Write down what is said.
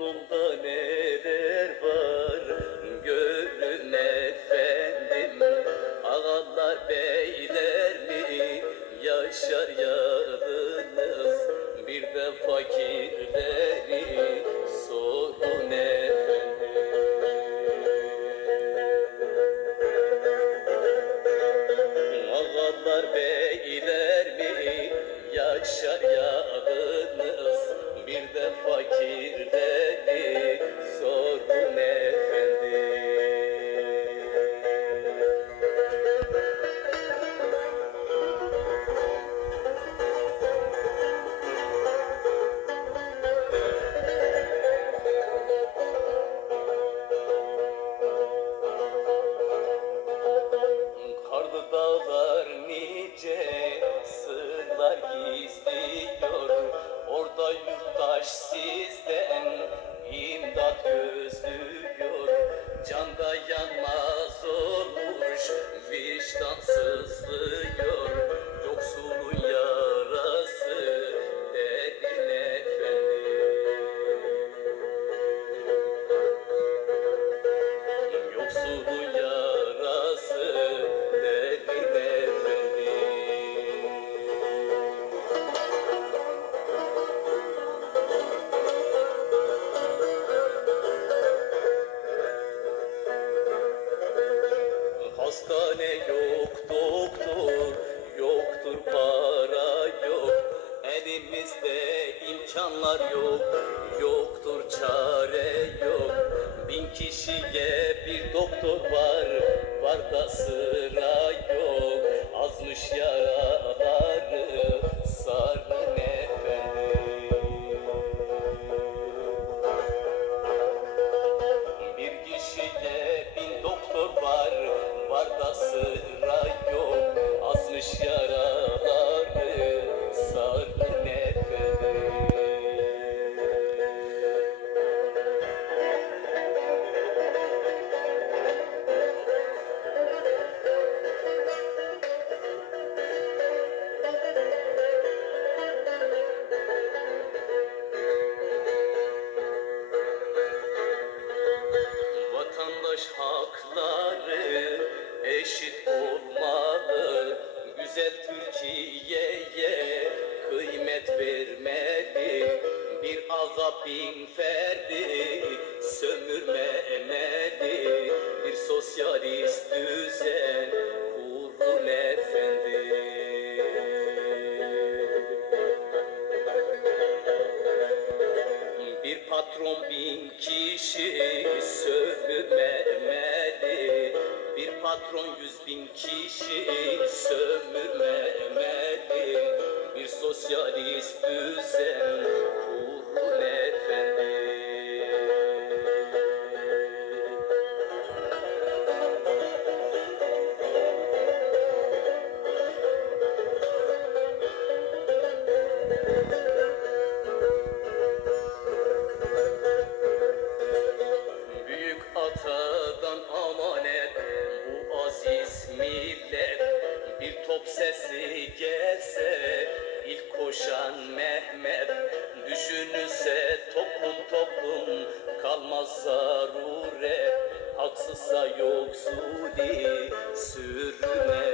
Aklımda neler var? Gönlüm efendim Ağalar beyler mi? Yaşar yalnız Bir de fakirleri. Sorun efendim? Ağalar beyler mi? Yaşar yalnız bir de fakirde Ayrılmak istiyorum. Orada yurttaş sizden. İmdat özlüyorum imkanlar yok Yoktur çare yok. Bin kişiye bir doktor var Var da sıra yok. Azmış yaraları eşit olmalı. Güzel Türkiye'ye kıymet vermeli. Bir ağa bin ferdi sömürmemeli Bir sosyalist düzen kurun efendim bir patron bin kişi Bir patron yüz bin kişi sömürmemeli Bir sosyalist düzen sesi gelse ilk koşan Mehmet Düşünürse toplum toplum kalmaz zaruret. Haksızsa yoksuli sürün